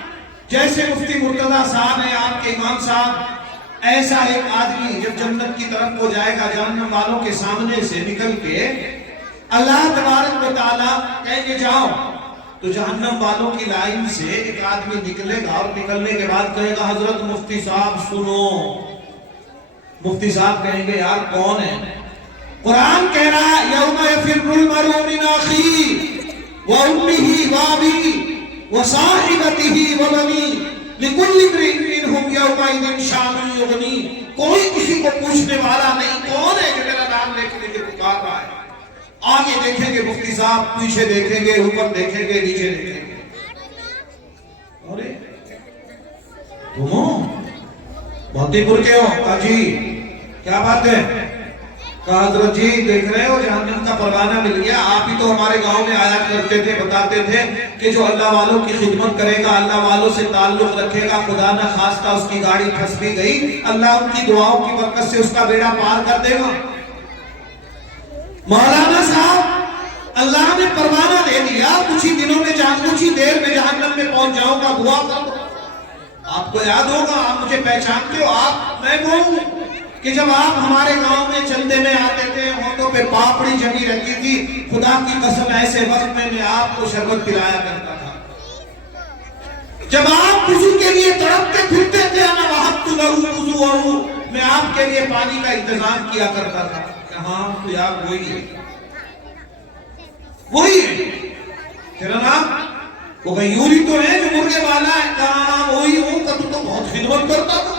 جیسے مفتی مرتضیٰ صاحب ہیں، آپ کے امام صاحب، ایسا ایک آدمی جب جنت کی طرف کو جائے گا، جہنم والوں کے سامنے سے نکل کے اللہ تبارک و تعالیٰ کہیں گے جاؤ، تو جہنم والوں کی لائن سے ایک آدمی نکلے گا، اور نکلنے کے بعد کہے گا حضرت مفتی صاحب سنو۔ مفتی صاحب کہیں گے یار کون ہے؟ قرآن کہہ رہا ہے یوم یفر المرء من اخیہ وامہ وابیہ وصاحبتہ وبنیہ لکل امرئ منہم یومئذ شأن یغنیہ۔ کوئی کسی کو پوچھنے والا نہیں، کون ہے جو میرا نام لے کے پکار رہا ہے؟ آگے دیکھیں گے مفتی صاحب، پیچھے دیکھیں گے، اوپر دیکھیں گے، نیچے دیکھیں گے۔ ارے تم ہو بہتی پور کے ہو؟ کہا جی کیا بات ہے؟ کہا حضرت جی دیکھ رہے ہو جہنم کا پروانہ مل گیا، آپ ہی تو ہمارے گاؤں میں آیا کرتے تھے، بتاتے تھے کہ جو اللہ والوں کی خدمت کرے گا، اللہ والوں سے تعلق رکھے گا، خدا نہ خواستہ اس کی گاڑی پھنس بھی گئی، اللہ ان کی دعاؤں کی برکت سے اس کا بیڑا پار کر دے گا۔ مولانا صاحب اللہ نے پروانہ دے دیا، کچھ ہی دنوں میں کچھ ہی دیر میں جہنم میں پہنچ جاؤں گا، دعا کرو۔ آپ کو یاد ہوگا، آپ مجھے پہچانتے ہو، آپ میں وہ ہوں کہ جب آپ ہمارے گاؤں میں چندے میں آتے تھے، ہونٹوں پہ پاپڑی جمی رہتی تھی، خدا کی قسم ایسے وقت میں آپ کو شربت پلایا کرتا تھا۔ جب آپ وضو کے لیے تڑپتے پھرتے تھے، انا وہبت لہ وضوءہ، میں آپ کے لیے پانی کا انتظام کیا کرتا تھا۔ ہاں تو یار وہی ہے، وہی ہے تیرا نام، وہ غیوری تو ہے جو مرغے والا ہے؟ کہاں وہی ہوں، تو بہت خدمت کرتا تھا،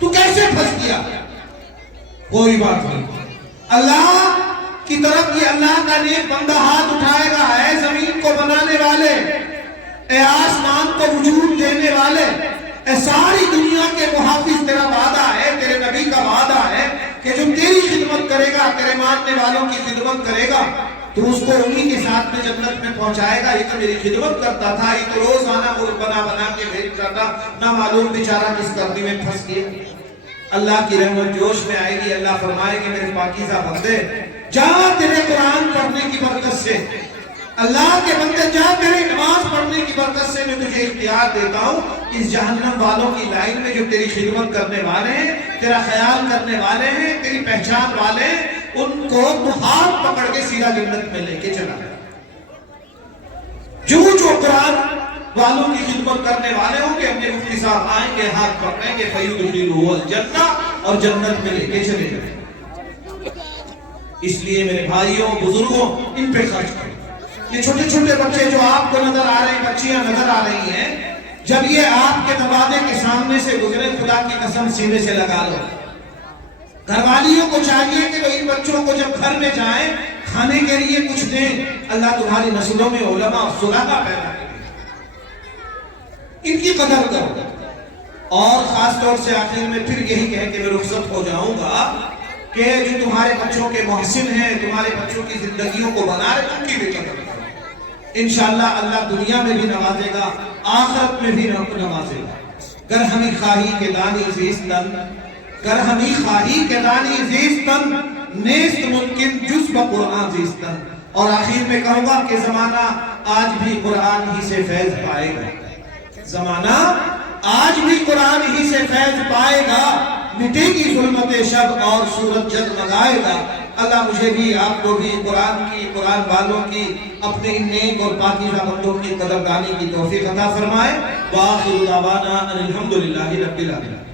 تو کیسے پھنس گیا؟ کوئی بات نہیں، اللہ کی طرف یہ اللہ کا نیک بندہ ہاتھ اٹھائے گا، اے زمین کو بنانے والے، اے آسمان کو وجود دینے والے، اے ساری دنیا کے محافظ، تیرا وعدہ ہے، تیرے نبی کا وعدہ ہے کہ جو تیری خدمت کرے گا، تیرے ماننے والوں کی خدمت کرے گا، تو اس کو انہی کے ساتھ میں جنت میں پہنچائے گا۔ یہ تو میری خدمت کرتا تھا، یہ تو روزانہ ملک بنا بنا کے بھیجتا تھا، نہ معلوم بیچارہ کس کرنی میں پھنس گیا۔ اللہ کی رحمت جوش میں آئے گی، اللہ فرمائے گی میرے پاکیزہ بندے جا تیرے قرآن پڑھنے کی برکت سے، اللہ کے بندے جا تیرے نماز پڑھنے کی برکت سے میں تجھے اختیار دیتا ہوں، اس جہنم والوں کی لائن میں جو تیری خدمت کرنے والے ہیں، تیرا خیال کرنے والے ہیں، تیری پہچان والے ہیں، ان کو تو ہاتھ پکڑ کے سیدھا جنت میں لے کے چلا۔ جو قرآن والوں کی خدمت کرنے والے ہوں گے، اپنے مفتی صاحب آئیں گے، ہاتھ پکڑیں گے، فَيُدْخِلُهُ الْجَنَّةَ، اور جنت میں لے کے چلے جائیں۔ اس لیے میرے بھائیوں بزرگوں ان پہ خرچ کریں۔ یہ چھوٹے چھوٹے بچے جو آپ کو نظر آ رہے ہیں، بچیاں نظر آ رہی ہیں، جب یہ آپ کے دروازے کے سامنے سے گزرے، خدا کی قسم سینے سے لگا لو۔ گھر والیوں کو چاہیے کہ وہ ان بچوں کو جب گھر میں جائیں کھانے کے لیے کچھ دیں۔ اللہ تمہاری نسلوں میں علماء اور صلحاء پیدا کرے، ان کی قدر کرو۔ اور خاص طور سے آخر میں پھر یہی کہہ کے میں رخصت ہو جاؤں گا کہ جو تمہارے بچوں کے محسن ہیں، تمہارے بچوں کی زندگیوں کو بنا رہے، ان کی بھی قدر کرو۔ انشاءاللہ اللہ دنیا میں بھی نوازے گا، آخرت میں بھی نوازے گا۔ گر ہمیں خواہی کے دانی زیستن، گر ہمیں خواہی کے دانی زیستن، نیست ممکن جز بقرآن زیستن۔ اور آخر میں کہوں گا کہ زمانہ آج بھی قرآن ہی سے فیض پائے گا، زمانہ آج بھی قرآن ہی سے فیض پائے گا، مٹے گی ظلمت شب اور سورج جگمگائے گا۔ اللہ مجھے بھی آپ کو بھی قرآن کی، قرآن والوں کی، اپنے ان نیک اور پاکیزہ بندوں کی قدردانی کی توفیق عطا فرمائے۔ وآخر دعوانا ان الحمدللہ رب العالمین۔